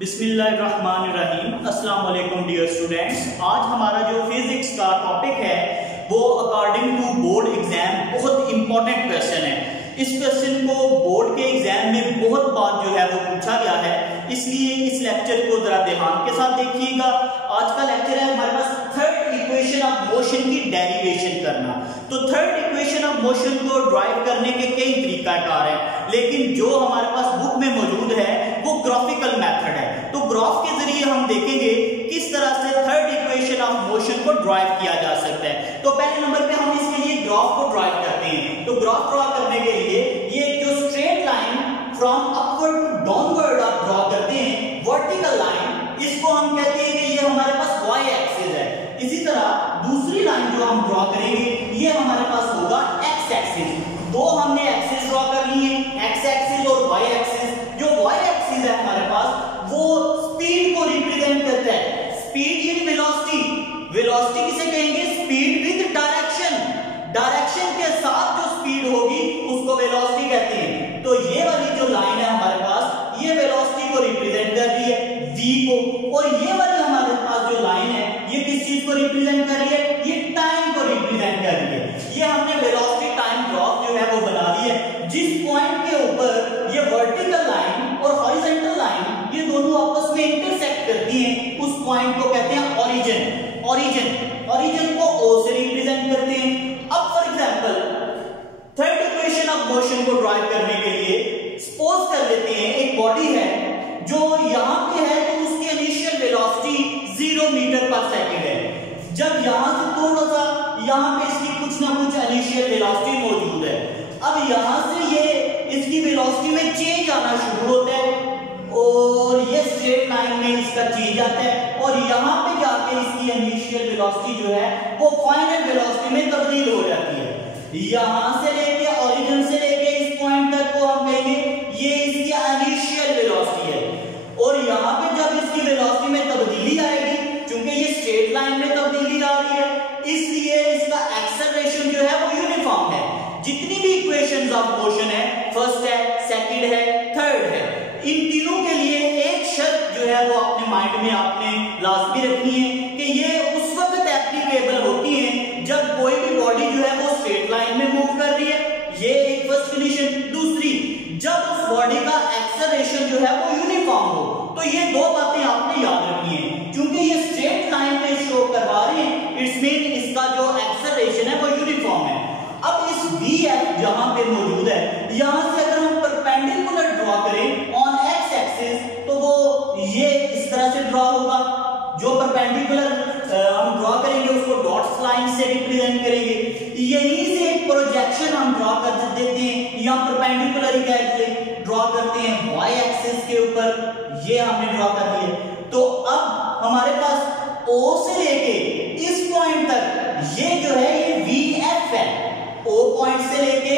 बिस्मिल्लाहिर्रहमानिर्रहीम। अस्सलाम वालेकुम डियर स्टूडेंट्स। आज हमारा जो फिजिक्स का टॉपिक है वो अकॉर्डिंग टू बोर्ड एग्जाम बहुत इंपॉर्टेंट क्वेश्चन है। इस क्वेश्चन को बोर्ड के एग्जाम में बहुत बार जो है वो पूछा गया है, इसलिए इस लेक्चर को जरा ध्यान के साथ देखिएगा। आज का लेक्चर है हमारे पास थर्ड इक्वेशन ऑफ मोशन की डेरिवेशन करना। तो थर्ड इक्वेशन ऑफ मोशन को ड्राइव करने के कई तरीकाकार हैं, लेकिन जो हमारे पास बुक में मौजूद है वो ग्राफिकल मेथड है। तो ग्राफ के जरिए हम देखेंगे किस तरह से थर्ड इक्वेशन ऑफ मोशन को ड्राइव किया जा सकता है। तो पहले नंबर पे हम इसके लिए ग्राफ को ड्राइव करते हैं। तो ग्राफ ड्रॉ करने के लिए ये जो straight line from upward to downward आप ड्रॉ करते हैं, वर्टिकल लाइन, इसको हम कहते हैं कि ये हमारे पास वाई एक्सिस है। इसी तरह दूसरी लाइन जो हम ड्रॉ करेंगे ये हमारे पास होगा एक्स एक्सिस। दो हमने एक्सिस ड्रॉ कर ली है, एक्स एक्सिस और वाई एक्सिस। जो वाई एक्सिस है हमारे पास वो स्पीड को रिप्रेजेंट करता है। स्पीड इन वेलोसिटी, वेलोसिटी किसे कहेंगे? स्पीड विद डायरेक्शन, डायरेक्शन के साथ जो स्पीड होगी उसको वेलोसिटी कहते हैं। तो ये वाली जो लाइन है हमारे पास ये वेलोसिटी को रिप्रेजेंट कर रही है, v को, और ये वाली हमारे पास जो लाइन है ये किस चीज को रिप्रेजेंट कर रही है? ये टाइम को रिप्रेजेंट कर रही है। ये हमने वेलोसिटी टाइम ग्राफ जो है वो बना दी है। जिस पॉइंट के ऊपर ये वर्टिकल लाइन और हॉरिजॉन्टल लाइन ये दोनों आपस में इंटरसेक्ट करती हैं उस पॉइंट को कहते हैं ओरिजिन। ओरिजिन को O से रिप्रेजेंट करते हैं। अब for example third equation of motion को ड्राइव करने के लिए सपोज कर लेते हैं एक बॉडी है जो यहां पे है, तो उसकी इनिशियल वेलोसिटी 0 मीटर पर सेकंड है। जब यहां से थोड़ा सा यहां पे इसकी कुछ ना कुछ इनिशियल वेलोसिटी मौजूद है। अब यहां से ये इसकी वेलोसिटी में चेंज आना शुरू होता है और ये स्ट्रेट लाइन में इसका चेंज आता है और यहां पे जाके इसकी इनिशियल वेलोसिटी जो है वो फाइनल वेलोसिटी में तब्दील हो जाती है। यहां से लेके ओरिजिन से लेके इस पॉइंट तक को हम कहेंगे ये इसकी इनिशियल वेलोसिटी है। और यहां पे जब इसकी वेलोसिटी में तब्दीली आएगी, क्योंकि ये स्ट्रेट लाइन में तब्दीली आ रही है, इसलिए इसका एक्सेलरेशन जो है वो यूनिफॉर्म है। जितनी भी इक्वेशंस ऑफ मोशन है, फर्स्ट है, सेकंड है, थर्ड है, इन तीनों के लिए एक शर्त जो है वो अपने माइंड में आपने लाजमी रखनी है कि ये उस वक्त एप्लीकेबल होती है जब कोई भी बॉडी जो है वो स्ट्रेट लाइन में मूव कर रही है। ये एक फर्स्ट कंडीशन। दूसरी, जब उस बॉडी का एक्सेलरेशन जो है वो यूनिफॉर्म हो। तो ये दो बातें आपने याद रखनी है। क्योंकि ये स्ट्रेट लाइन में शो करवा रहे हैं, इट्स मीन इसका जो एक्सेलरेशन है वो यूनिफॉर्म है। अब इस VF जहां पे मौजूद है, यहां से अगर हम परपेंडिकुलर ड्रॉ करें ऑन एक्स एक्सिस तो वो ये इस तरह से ड्रॉ होगा। जो परपेंडिकुलर हम ड्रॉ करेंगे उसको डॉट्स लाइन से रिप्रेजेंट करेंगे। यहीं से एक प्रोजेक्शन हम ड्रॉ कर देते हैं, या परपेंडिकुलर ही कह ड्रॉ करते हैं वाई एक्सिस के ऊपर। ये हमने ड्रॉ कर दिया। तो अब हमारे पास O से लेके इस पॉइंट तक ये जो है ये VF है। O पॉइंट से लेके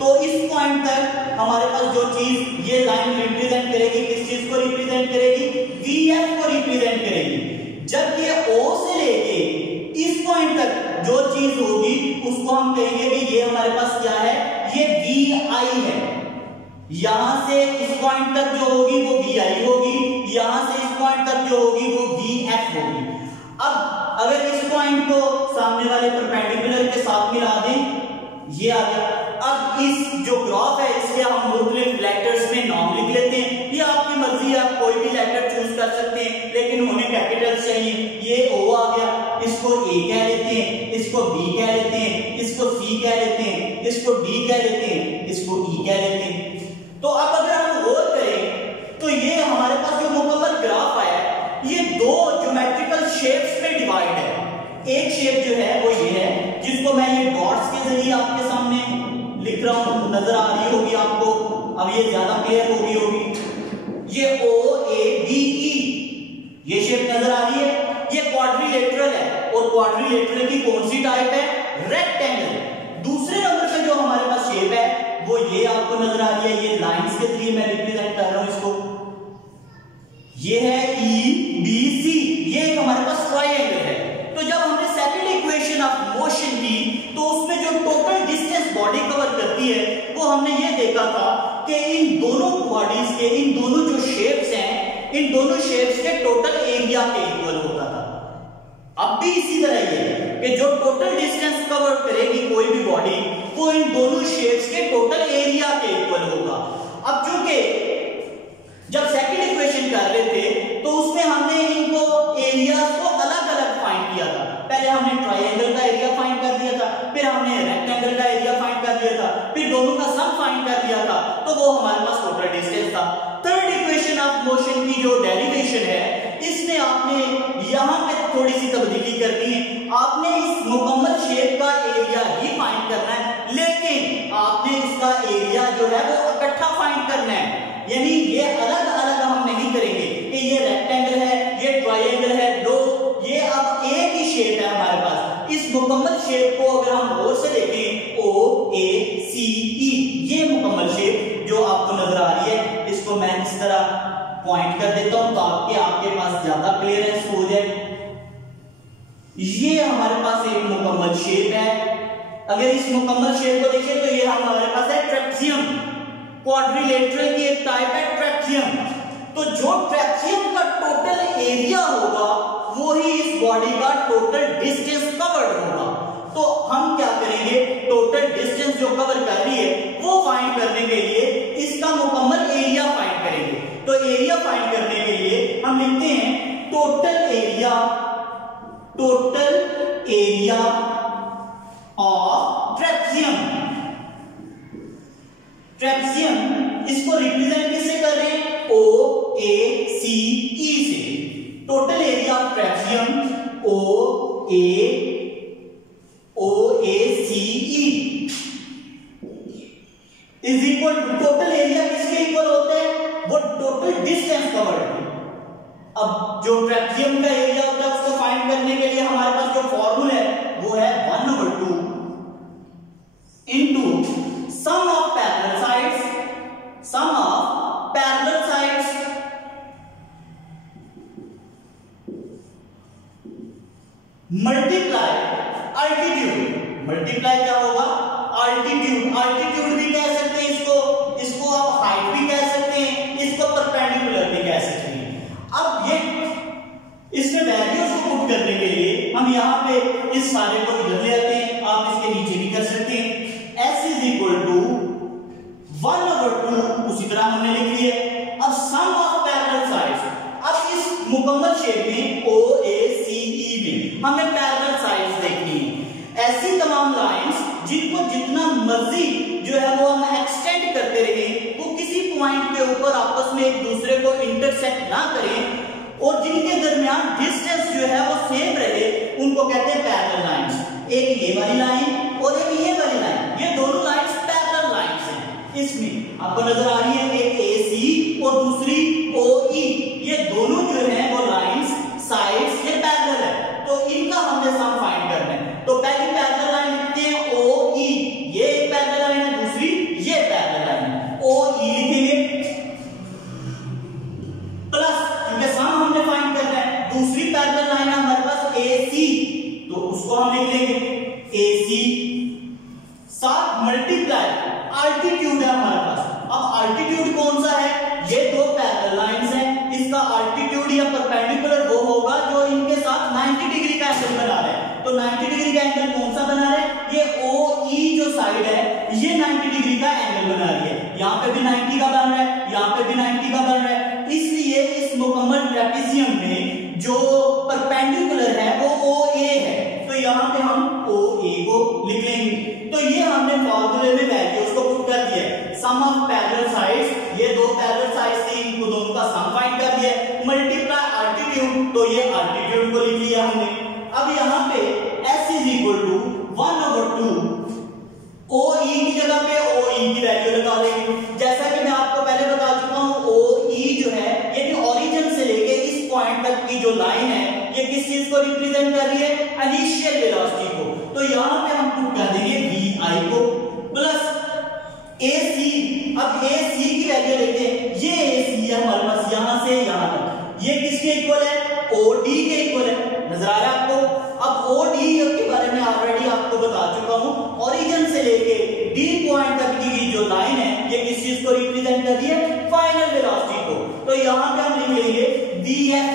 तो इस पॉइंट तक हमारे पास जो चीज ये लाइन रिप्रेजेंट करेगी, किस चीज को रिप्रेजेंट करेगी? VF को रिप्रेजेंट करेगी। जब ये O से लेके इस पॉइंट तक जो चीज होगी उसको हम कहेंगे कि ये हमारे पास क्या है? ये VI है। यहां से इस पॉइंट तक जो होगी वो VI होगी, यहां से इस पॉइंट तक जो होगी वो VF होगी। अब अगर इस पॉइंट को सामने वाले परपेंडिकुलर के साथ मिला दें, ये आ गया। अब इस जो ग्राफ है इसके हम मुख्तलिफ लेटर्स में नाम लिख लेते हैं। ये आपकी मर्जी है, आप कोई भी लेटर चूज कर सकते हैं, लेकिन हमें कैपिटल चाहिए। ये O आ गया, इसको A कह लेते हैं, इसको B कह लेते हैं, इसको C कह लेते हैं, इसको D कह लेते हैं, इसको E कह लेते हैं। तो अब अगर हम गौर करें तो ये हमारे पास जो मुकम्मल ग्राफ आया ये दो ज्योमेट्रिकल शेप्स में डिवाइड है। एक शेप जो है वो ये है जिसको मैं ये डॉट्स के जरिए आपके सामने लिख रहा हूं, नजर आ रही होगी आपको। अब ये ज्यादा क्लियर होगी। ये OABE ये शेप नजर आ रही है। ये क्वाड्रिलेटरल है और क्वाड्रिलेटरल की कौन सी टाइप है? रेक्टेंगल। दूसरे नंबर पे जो हमारे पास शेप है वो ये आपको नजर आ रही है। ये लाइंस के जरिए मैं रिप्रेजेंट कर रहा हूं इसको। ये है EBC, ये एक हमारे पास ट्रायंगल है। तो जब हमने सेकंड इक्वेशन ऑफ मोशन की तो उसमें जो टोटल डिस्टेंस बॉडी कवर करती है वो हमने ये देखा था कि इन दोनों बॉडीज के इन दोनों जो शेप्स हैं इन दोनों शेप्स के टोटल एरिया के इक्वल होता था। अब भी इसी तरह ही है कि जो टोटल डिस्टेंस कवर करेगी कोई भी बॉडी वो इन दोनों शेप्स के टोटल एरिया के इक्वल होगा। अब चूंकि जब सेकंड इक्वेशन कर रहे थे तो उसमें हमने इनको एरियाज को अलग अलग फाइंड किया था। पहले हमने ट्रायंगल का एरिया फाइंड कर दिया था, फिर हमने रेक्टेंगल का एरिया फाइंड कर दिया था, फिर दोनों का सम फाइंड कर दिया था, तो वो हमारे पास टोटल डिस्टेंस था। थर्ड इक्वेशन ऑफ मोशन की जो डेरिवेशन है इसमें आपने यहां पे थोड़ी सी तब्दीली करनी है। आपने इस मुकम्मल शेप का एरिया ही फाइंड करना है, लेकिन आपने इसका एरिया जो है वो इकट्ठा फाइंड करना है, यानी ये अलग अलग हम नहीं करेंगे कि ये रेक्टेंगल है, ये ट्रायंगल है, दो ये अब एक ही शेप है हमारे पास। इस मुकम्मल शेप को अगर हम गौर से देखें ओ ए सी ई, ये मुकम्मल शेप जो आपको नजर आ रही है, इसको मैं इस तरह पॉइंट कर देता हूं ताकि आपके पास ज्यादा क्लियरेंस हो जाए। ये हमारे पास एक मुकम्मल शेप है। अगर इस मुकम्मल शेप को देखें तो ये हमारे पास है ट्रेपेजियम, क्वाड्रिलेटरल की एक टाइप है ट्रेपेजियम। तो जो ट्रेपेजियम का टोटल एरिया होगा वो ही इस बॉडी का टोटल डिस्टेंस कवर्ड होगा। तो हम क्या करेंगे, टोटल डिस्टेंस जो कवर कर रही है वो फाइंड करने के लिए इसका मुकम्मल एरिया फाइंड करेंगे। तो एरिया फाइंड करने के लिए हम लिखते हैं total area of trapezium. Trapezium इसको रिप्रेजेंट किससे कर रहे हैं, ओ ए सी ई से। Total area of trapezium O A C E is equal to, total area किसके इक्वल होता है, वो टोटल डिस्टेंस कवर्ड। अब जो ट्रेपेजियम का एरिया होता है उसको फाइंड करने के लिए हमारे पास जो फॉर्मूला है वो है 1/2 into sum of parallel sides multiply altitude. Multiply क्या होगा, अल्टीट्यूड भी कह सकते हैं इसको आप हाइट भी कह सकते हैं, इसको परपेंडिकुलर भी कह सकते हैं। अब ये इसमें वैल्यूज को पुट करने के लिए हम यहाँ पे इस सारे को इधर ले आते हैं, आप इसके नीचे भी कर सकते हैं। S इज इक्वल टू 1/2, उसी तरह हमने लिख लिया। अब सम ऑफ पैरेलल साइड्स, अब इस मुकम्मल शेप में ओ ए सी ई में हमने पैरेलल साइड्स देखनी है। ऐसी तमाम लाइंस जिनको जितना मर्जी जो है वो हम एक्सटेंड करते रहे, वो किसी पॉइंट के ऊपर आपस में एक दूसरे को इंटरसेक्ट ना करें और जिनके दरमियान डिस्टेंस जो है वो सेम रहे, उनको कहते हैं पैरेलल लाइंस। एक ये वाली लाइन और एक ये वाली लाइन, ये दोनों लाइंस पैरेलल लाइंस हैं। इसमें आपको नजर आ रही है एक AC और दूसरी OE, ये दोनों जो है वो लाइंस साइड्स ये पैरेलल है, तो इनका हमने सम फाइंड करना है। तो पहली पैरेलल लाइन लिखते हैं OE, ये एक पैरेलल लाइन है, दूसरी ये पैरेलल लाइन है, OE लिखेंगे प्लस, क्योंकि सम हमने फाइंड करना है, दूसरी पैरेलल लाइन है हमारे पास AC, तो उसको हम लिख लेंगे AC, साथ मल्टीप्लाई अल्टीट्यूड है हमारे पास। अब अल्टीट्यूड कौन सा है, ये दो पैरेलल लाइंस हैं, इसका अल्टीट्यूड या परपेंडिकुलर वो होगा जो इनके साथ 90 डिग्री का एंगल बना रहा है। तो 90 डिग्री का एंगल कौन सा बना रहा है, ये OE जो साइड है ये 90 डिग्री का एंगल बना रही है। यहाँ पे भी 90 का बन रहा है, यहाँ पे भी 90 का बन रहा है। इसलिए इस मुकम्मल ट्रेपेजियम में जो परपेंडिकुलर है वो OA है, तो यहाँ पे हम OA को लिख लेंगे। तो ये हमने फॉर्मूले में वैल्यूज को पुट कर दिया। सम ऑफ पैरेलल साइड्स, ये दो पैरेलल साइड्स थी, इनको दोनों का सम फाइंड कर दिया। मल्टीप्लाई अल्टीट्यूड, तो ये अल्टीट्यूड को लिख लिया हमने। अब यहाँ पे S is equal to 1/2 OE की जगह पे OE की वैल्यू लगा देंगे। जैसा कि मैं आपको पहले बता चुका हूं, OE जो है ये ओरिजिन से लेके इस पॉइंट तक की जो लाइन है ये किस चीज को रिप्रेजेंट कर रही है, इनिशियल वेलोसिटी को। तो यहाँ पे हम पुट कर देंगे VI को प्लस AC। अब AC की वैल्यू लेते हैं, ये AC है हमारे पास यहां से यहां तक, ये किसके इक्वल है, OD के इक्वल है। नजर आ रहा है आपको। अब OD के बारे में ऑलरेडी आपको बता चुका हूं, ओरिजिन से लेके D पॉइंट तक की जो लाइन है ये किस चीज को रिप्रेजेंट कर रही है, फाइनल वेलोसिटी को। तो यहां पे हम लिख लेंगे VF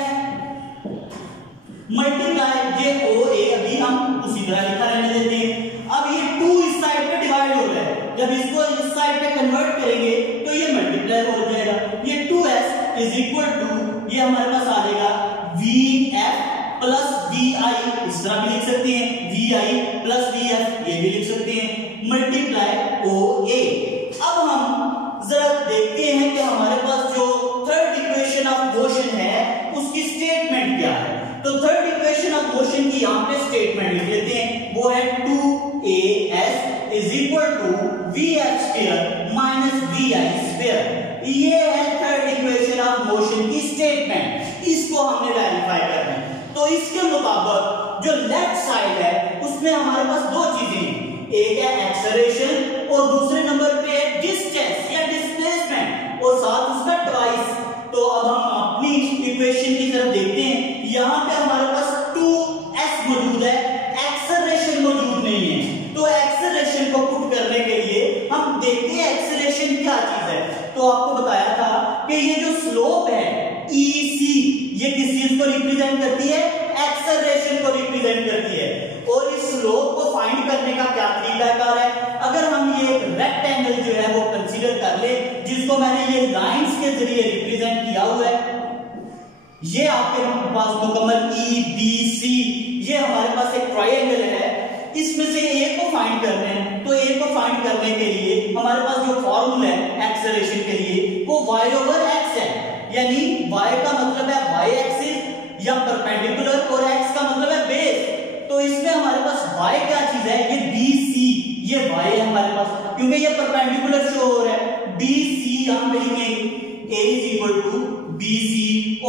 मल्टीप्लाई ये OA, अभी हम उसी तरह लिखा रहने देते हैं। अब ये 2 इस साइड पे डिवाइड हो रहा है, जब इसको इस साइड पे कन्वर्ट करेंगे तो ये मल्टीप्लाई हो जाएगा। ये 2s इज इक्वल टू, ये हमारे पास आ जाएगा VF प्लस VI, इस तरह भी लिख सकते हैं, VI प्लस VF ये भी लिख सकते हैं, मल्टीप्लाई OA। अब हम जरा देखते हैं कि हमारे पास जो थर्ड इक्वेशन ऑफ मोशन है उसकी स्टेटमेंट क्या है। तो थर्ड इक्वेशन ऑफ मोशन की यहां पे स्टेटमेंट लिख लेते हैं, वो है 2as is equal to VF square minus VI square. ये है थर्ड इक्वेशन ऑफ मोशन की स्टेटमेंट, इसको हमने वेरीफाई करना है। तो इसके मुताबिक जो लेफ्ट साइड है उसमें हमारे पास दो चीजें हैं, एक है एक्सेलरेशन और दूसरे नंबर पे है डिस्टेंस या डिस्प्लेसमेंट और साथ उसका ट्वाइस। तो अब हम अपनी इक्वेशन की तरफ देखते हैं, यहां पे हमारे पास 2s मौजूद है, एक्सेलरेशन मौजूद नहीं है। तो एक्सेलरेशन को पुट करने के लिए हम देखते हैं एक्सेलरेशन क्या चीज है। तो आपको बताया था कि ये जो स्लोप है EC, ये किस चीज को रिप्रेजेंट करती है, एक्सेलरेशन को रिप्रेजेंट करती है। और इस स्लोप को फाइंड करने का क्या तरीकाकार है, अगर हम ये रेक्टेंगल जो है वो कंसीडर कर ले, जिसको मैंने ये लाइंस के जरिए रिप्रेजेंट किया हुआ है, ये आपके पास मुकम्मल EBC, ये हमारे पास एक ट्रायंगल है, इसमें से A को फाइंड करना है। तो A को फाइंड करने के लिए हमारे पास जो फॉर्मूला है एक्सेलरेशन के लिए वो y ओवर x है, यानी y का मतलब है y एक्सिस या परपेंडिकुलर और x का मतलब है बेस। तो इसमें हमारे पास y क्या चीज है, ये BC, ये y है हमारे पास, क्योंकि ये परपेंडिकुलर शो हो रहा है। BC हम लिखेंगे A is equal to BC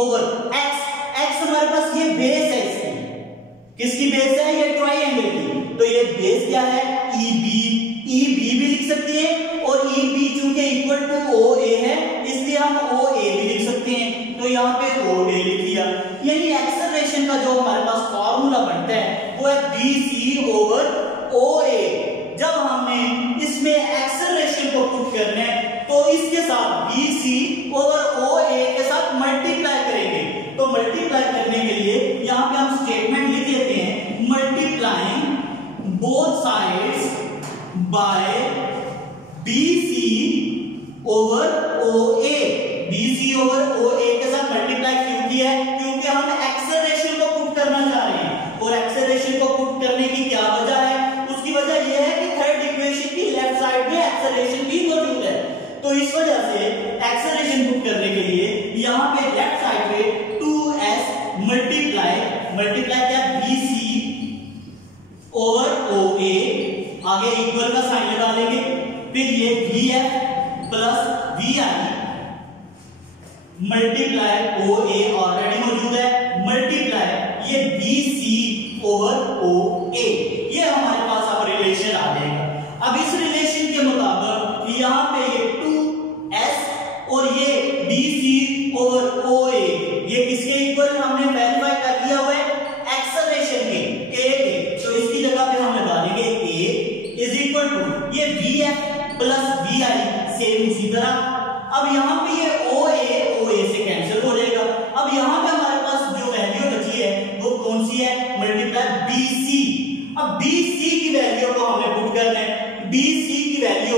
over x, x हमारे पास ये बेस है, इसकी किसकी बेस है, ये ट्रायंगल की। तो ये बेस क्या है, EB भी लिख सकते हैं और EB चूंकि इक्वल टू OA है इसलिए हम OA भी लिख सकते हैं। तो यहाँ पे OA लिख दिया, यानी एक्सेलरेशन का जो हमारे पास फॉर्मूला बनता है वो है BC ओवर OA। जब हमने इसमें एक्सेलरेशन को पुट करना है तो इसके साथ BC ओवर OA के साथ मल्टीप्लाई करेंगे। तो मल्टीप्लाई करने के लिए यहाँ पे हम स्टेटमेंट लिख लेते हैं, multiplying both sides by BC over OA। BC over OA के साथ मल्टीप्लाई क्यों किया है, क्योंकि हम एक्सेलरेशन को पुट करना चाह रहे हैं। और एक्सेलरेशन को पुट करने की क्या वजह है, उसकी वजह यह है कि थर्ड इक्वेशन की लेफ्ट साइड में एक्सेलरेशन भी मौजूद है। तो इस वजह से एक्सेलरेशन पुट करने के लिए यहाँ पे लेफ्ट साइड पे 2s मल्टीप्लाई क्या, BC ओवर OA, आगे इक्वल का साइन लगा लेंगे, फिर ये VF plus VI multiply OA already मौजूद है, मल्टीप्लाई ये BC ओवर OA, ये हमारे पास अब रिलेशन आ जाएगा। अब इस रिलेशन के मुताबिक यहाँ पे ये 2s और ये BC ओवर OA ये किसके इक्वल हमने वेरीफाई कर लिया हुआ है, एक्सेलरेशन के A के। तो इसकी जगह पे हम लगा देंगे A इज इक्वल टू ये VF प्लस VI सेम इसी तरह। अब यहाँ पे ये OA से कैंसिल हो जाएगा। अब यहाँ पे हमारे पास जो वैल्यू बची है वो कौन सी है, मल्टीप्लाई BC। अब BC की वैल्यू को हमने पुट करना है, BC की वैल्यू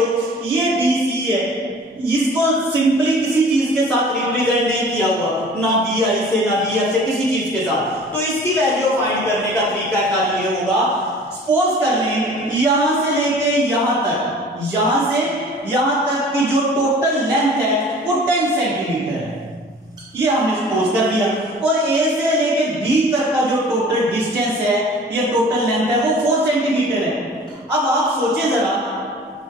ये BC है, इसको सिंपली किसी चीज के साथ रिप्रेजेंट नहीं किया हुआ, ना BI से ना BF से, किसी चीज के साथ। तो इसकी वैल्यू फाइंड करने का तरीका क्या ये होगा, सपोज कर लें यहां से लेके यहां तक, यहां से यहां तक की जो टोटल लेंथ है वो 10 सेंटीमीटर है, ये हमने सपोज कर दिया। और A से लेके B तक का जो टोटल डिस्टेंस है, ये टोटल लेंथ है वो 4 सेंटीमीटर है। अब आप सोचे जरा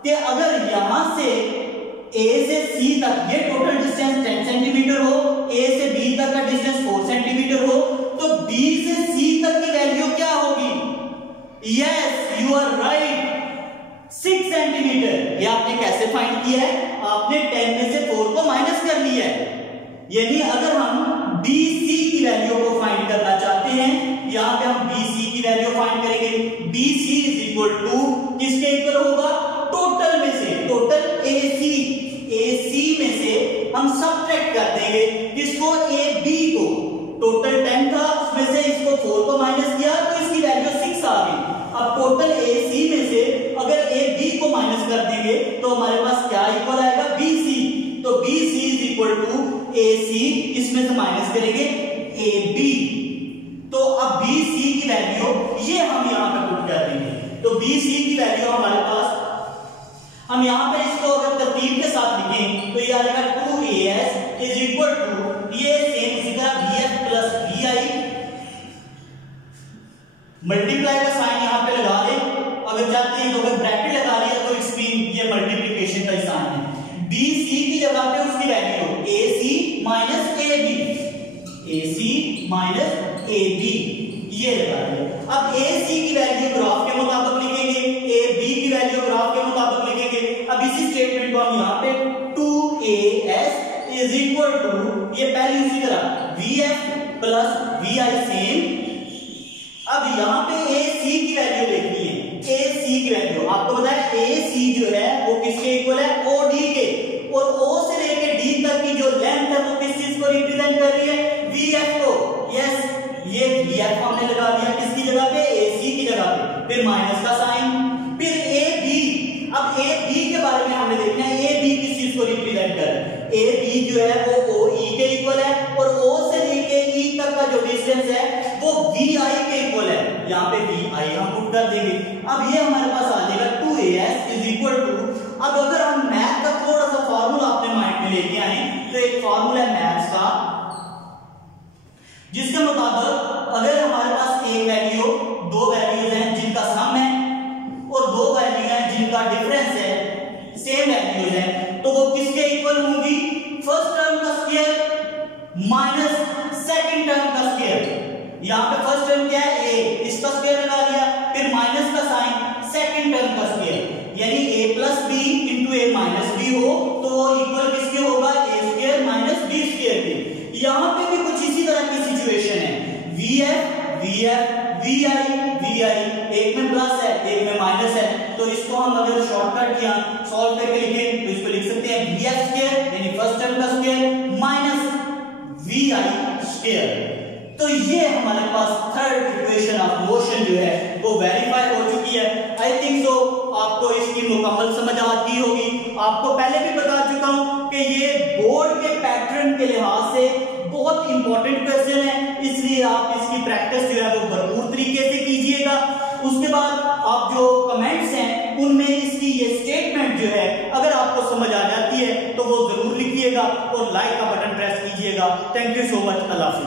कि अगर यहां से A से C तक ये टोटल डिस्टेंस 10 सेंटीमीटर हो, A से B तक का डिस्टेंस 4 सेंटीमीटर हो, तो B से C तक की वैल्यू क्या होगी, yes you are right, 6 centimetre. ये आपने कैसे फाइंड किया है, आपने 10 में से 4 को माइनस कर लिया है। यानी अगर हम BC की वैल्यू को फाइंड करना चाहते हैं, यहां पे हम BC की वैल्यू फाइंड करेंगे, BC इज इक्वल टू किसके इक्वल होगा, टोटल में से, टोटल AC में से हम सबट्रैक्ट कर देंगे किसको, AB को। इसमें से माइनस करेंगे ए बी, तो अब बी सी की वैल्यू ये हम यहां पे पुट कर देंगे। तो बी सी की वैल्यू हमारे पास, हम यहां पे इसको अगर तरतीब के साथ लिखें तो ये आ जाएगा 2as इज इक्वल टू, ये सेम इसी तरह vf प्लस vi, मल्टीप्लाई का साइन यहां पे लगा दें, अगर चाहते हैं तो अगर ब्रैकेट लगा लिया तो स्क्रीन ये मल्टीप्लिकेशन का साइन है। बी सी की जगह पे उसकी value A C minus A B, A C minus A B ये लगा दिया। अब ए सी की वैल्यू ग्राफ के मुताबिक लिखेंगे, ए बी की वैल्यू ग्राफ के मुताबिक लिखेंगे। अब इसी स्टेटमेंट को हम यहाँ पे 2as इज इक्वल टू, ये पहले उसी तरह vf प्लस vi सेम। अब यहाँ पे ए सी की वैल्यू देखनी है, ए सी की वैल्यू आपको पता है ए सी जो है वो किसके इक्वल है, ओ डी के, और ओ से लेके डी तक की जो लेंथ है वो किस चीज को रिप्रेजेंट कर रही है, vf को। यस, ये vf हमने लगा दिया किसकी जगह पे, ac की जगह पे, फिर माइनस का साइन, फिर ab। अब ab के बारे में हमने देखना है ab किस चीज को रिप्रेजेंट कर रहा है, ab जो है वो oe के इक्वल है, और o से लेके e तक का जो डिस्टेंस है वो vi के इक्वल है, यहाँ पे vi हम पुट कर देंगे। अब ये हमारे पास आ जाएगा 2as इज इक्वल टू, अब अगर हम मैथ का थोड़ा सा फार्मूला अपने माइंड में लेके आए तो एक फार्मूला है मैथ्स का, जिसके मुताबिक अगर हमारे पास एक वैल्यू, दो वैल्यूज हैं जिनका सम है और दो वैल्यू हैं जिनका डिफरेंस है, सेम वैल्यूज हैं, तो वो किसके इक्वल होंगी, फर्स्ट टर्म का स्क्वायर माइनस सेकंड टर्म का स्क्वायर। यहां पे फर्स्ट टर्म क्या है, a, इसका स्क्वायर लगा दिया, फिर माइनस का साइन, सेकंड टर्म का स्क्वायर, यानी a plus B into A minus B हो तो वो इक्वल किसके होगा, A square minus B square के। यहां पे भी कुछ इसी तरह की सिचुएशन है, vf vf vi vi, एक में प्लस है एक में माइनस है, तो इसको हम अगर शॉर्टकट या सॉल्व करके लिखें तो इसको लिख सकते हैं vf स्क्वायर यानी फर्स्ट टर्म का स्क्वायर माइनस vi स्क्वायर। तो ये हमारे पास थर्ड इक्वेशन ऑफ मोशन जो है वो वेरीफाई हो चुकी है। आई थिंक सो आपको इसकी मुकम्मल समझ आ गई होगी। आपको पहले भी बता चुका हूं कि ये बोर्ड के पैटर्न के लिहाज से बहुत इंपॉर्टेंट क्वेश्चन है, इसलिए आप इसकी प्रैक्टिस जो है वो भरपूर तरीके से कीजिएगा। उसके बाद आप जो कमेंट्स हैं उनमें इसकी ये स्टेटमेंट जो है अगर आपको समझ आ जाती है तो वो जरूर लिखिएगा और लाइक का बटन प्रेस कीजिएगा। Thank you so much. Allah.